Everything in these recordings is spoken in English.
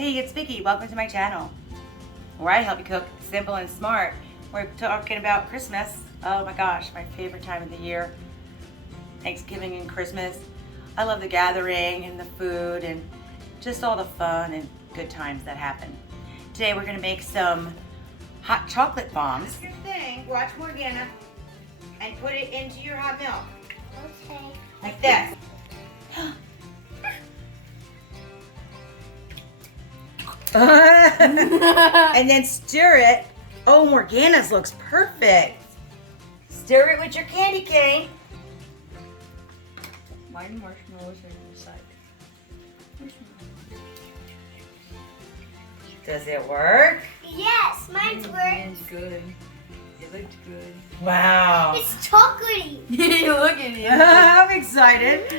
Hey, it's Vicki. Welcome to my channel, where I help you cook simple and smart. We're talking about Christmas. Oh my gosh, my favorite time of the year. Thanksgiving and Christmas. I love the gathering and the food and just all the fun and good times that happen. Today we're gonna make some hot chocolate bombs. Good thing, watch Morgana, and put it into your hot milk. Okay. Like this. And then stir it. Oh, Morgana's looks perfect. Stir it with your candy cane. Mine marshmallows are inside. Does it work? Yes, mine's worked. Mine's good. It looked good. Wow. It's chocolatey. Look at it. I'm excited.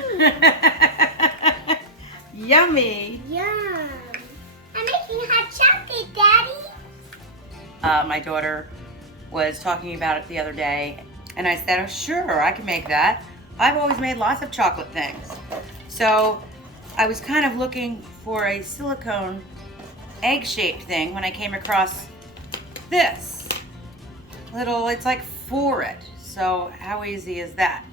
Yummy. Yum. I'm making hot chocolate, Daddy. My daughter was talking about it the other day, and I said, oh, sure, I can make that. I've always made lots of chocolate things. So I was kind of looking for a silicone egg-shaped thing when I came across this. It's like for it. So how easy is that?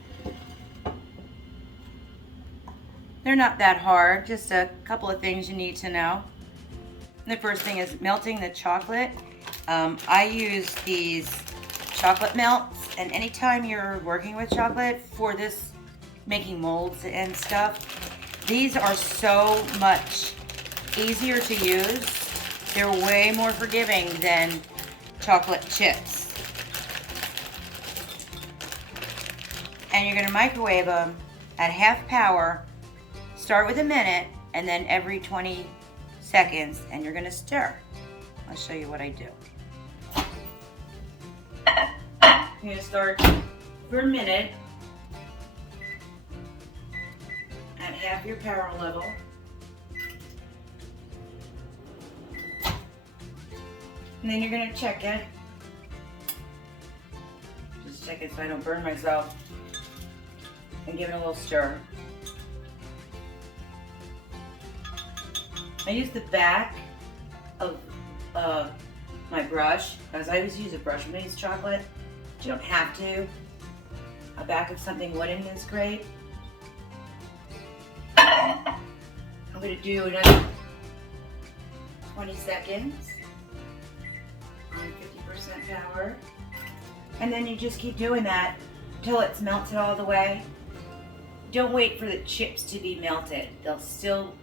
They're not that hard, just a couple of things you need to know. The first thing is melting the chocolate. I use these chocolate melts, and anytime you're working with chocolate for this, making molds and stuff, these are so much easier to use. They're way more forgiving than chocolate chips. And you're gonna microwave them at half power. Start with a minute, and then every 20 seconds, and you're gonna stir. I'll show you what I do. I'm gonna start for a minute at half your power level. And then you're gonna check it. Just check it so I don't burn myself. And give it a little stir. I use the back of my brush, because I always use a brush when I use chocolate. You don't have to. A back of something wooden is great. I'm going to do another 20 seconds on 50% power. And then you just keep doing that until it's melted all the way. Don't wait for the chips to be melted. They'll still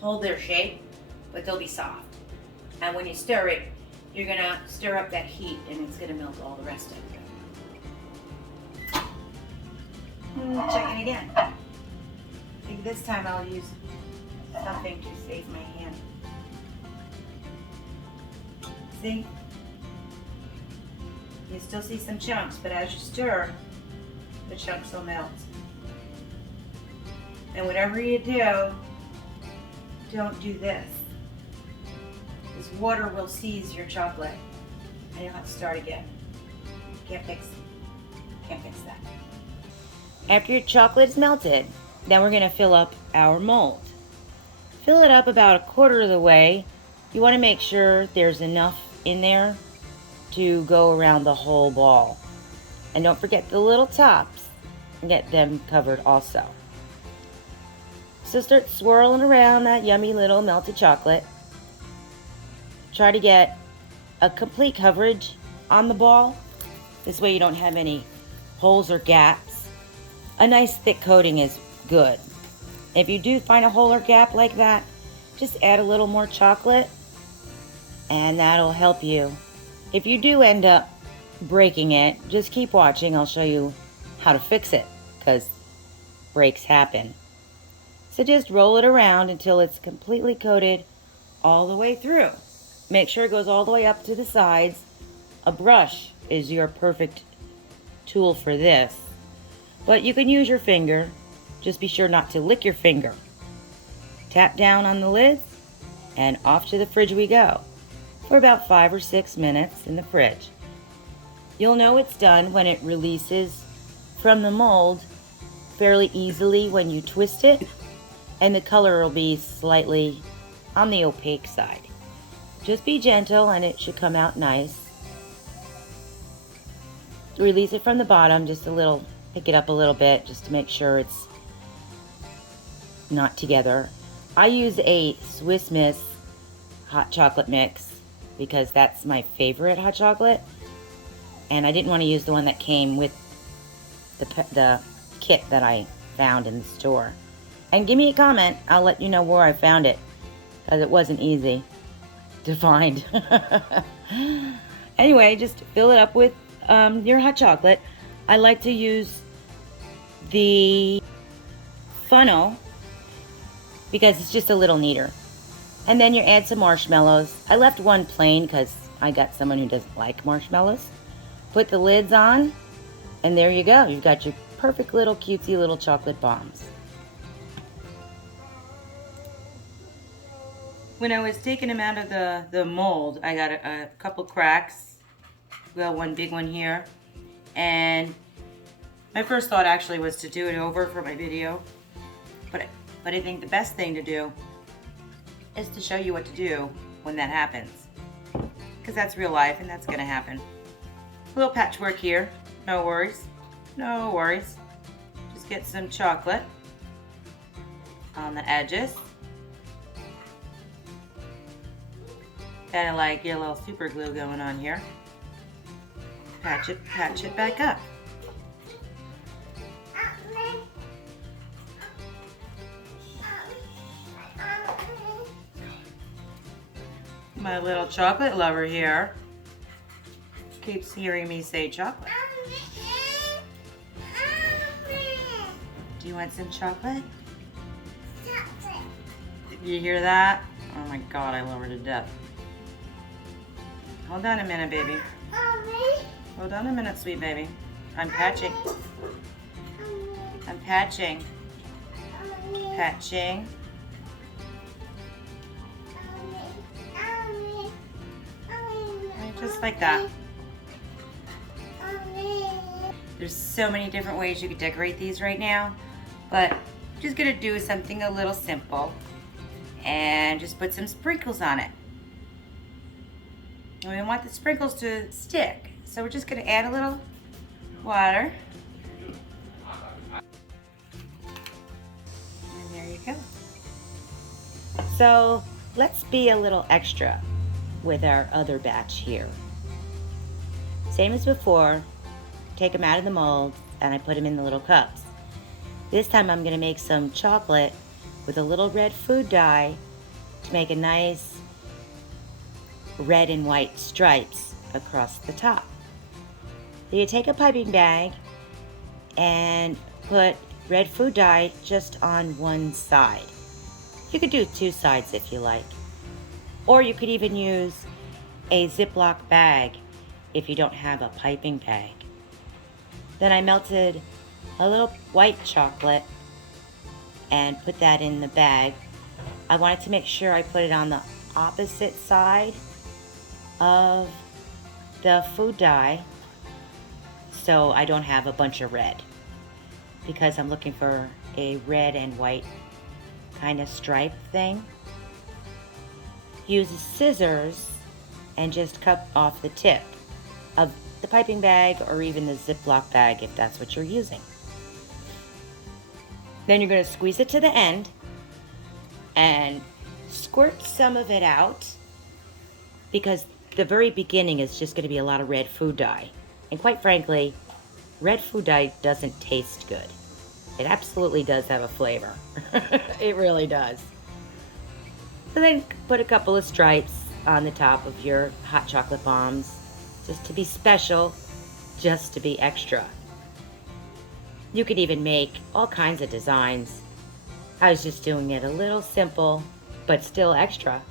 hold their shape, but they'll be soft. And when you stir it, you're gonna stir up that heat, and it's gonna melt all the rest of it. Check it again. I think this time I'll use something to save my hand. See? You still see some chunks, but as you stir, the chunks will melt. And whatever you do, don't do this. This water will seize your chocolate, and you'll have to start again. Can't fix that. After your chocolate is melted, then we're gonna fill up our mold. Fill it up about a quarter of the way. You wanna make sure there's enough in there to go around the whole ball. And don't forget the little tops, and get them covered also. So start swirling around that yummy little melted chocolate. Try to get a complete coverage on the ball. This way you don't have any holes or gaps. A nice thick coating is good. If you do find a hole or gap like that, just add a little more chocolate, and that'll help you. If you do end up breaking it, just keep watching. I'll show you how to fix it, because breaks happen. So just roll it around until it's completely coated all the way through. Make sure it goes all the way up to the sides. A brush is your perfect tool for this. But you can use your finger. Just be sure not to lick your finger. Tap down on the lid, and off to the fridge we go for about 5 or 6 minutes in the fridge. You'll know it's done when it releases from the mold fairly easily when you twist it, and the color will be slightly on the opaque side. Just be gentle and it should come out nice. Release it from the bottom, just a little, pick it up a little bit just to make sure it's not together. I use a Swiss Miss hot chocolate mix because that's my favorite hot chocolate. And I didn't want to use the one that came with the kit that I found in the store. And give me a comment, I'll let you know where I found it, because it wasn't easy to find. Anyway, just fill it up with your hot chocolate. I like to use the funnel because it's just a little neater. And then you add some marshmallows. I left one plain because I got someone who doesn't like marshmallows. Put the lids on, and there you go. You've got your perfect little cutesy little chocolate bombs. When I was taking them out of the mold, I got a couple cracks. Well, one big one here. And my first thought actually was to do it over for my video. But I think the best thing to do is to show you what to do when that happens. Because that's real life and that's going to happen. A little patchwork here. No worries. No worries. Just get some chocolate on the edges. Kind of like get a little super glue going on here. Patch it back up. My little chocolate lover here keeps hearing me say chocolate. Do you want some chocolate? Did you hear that? Oh my God, I love her to death. Hold on a minute, baby. Hold on a minute, sweet baby. I'm patching. I'm patching. Patching. Just like that. There's so many different ways you could decorate these right now, but I'm just gonna do something a little simple and just put some sprinkles on it. And we want the sprinkles to stick, so we're just gonna add a little water. And there you go. So let's be a little extra with our other batch here. Same as before, take them out of the mold and I put them in the little cups. This time I'm going to make some chocolate with a little red food dye to make a nice red and white stripes across the top. So you take a piping bag and put red food dye just on one side. You could do two sides if you like. Or you could even use a Ziploc bag if you don't have a piping bag. Then I melted a little white chocolate and put that in the bag. I wanted to make sure I put it on the opposite side of the food dye so I don't have a bunch of red, because I'm looking for a red and white kind of stripe thing. Use scissors and just cut off the tip of the piping bag or even the Ziploc bag if that's what you're using. Then you're going to squeeze it to the end and squirt some of it out, because the very beginning is just going to be a lot of red food dye. And quite frankly, red food dye doesn't taste good. It absolutely does have a flavor. It really does. So then put a couple of stripes on the top of your hot chocolate bombs, just to be special, just to be extra. You could even make all kinds of designs. I was just doing it a little simple, but still extra.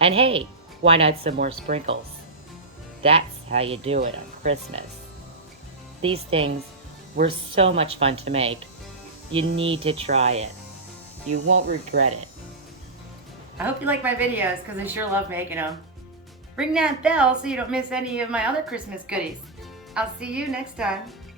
And hey, why not some more sprinkles? That's how you do it on Christmas. These things were so much fun to make. You need to try it. You won't regret it. I hope you like my videos, because I sure love making them. Ring that bell so you don't miss any of my other Christmas goodies. I'll see you next time.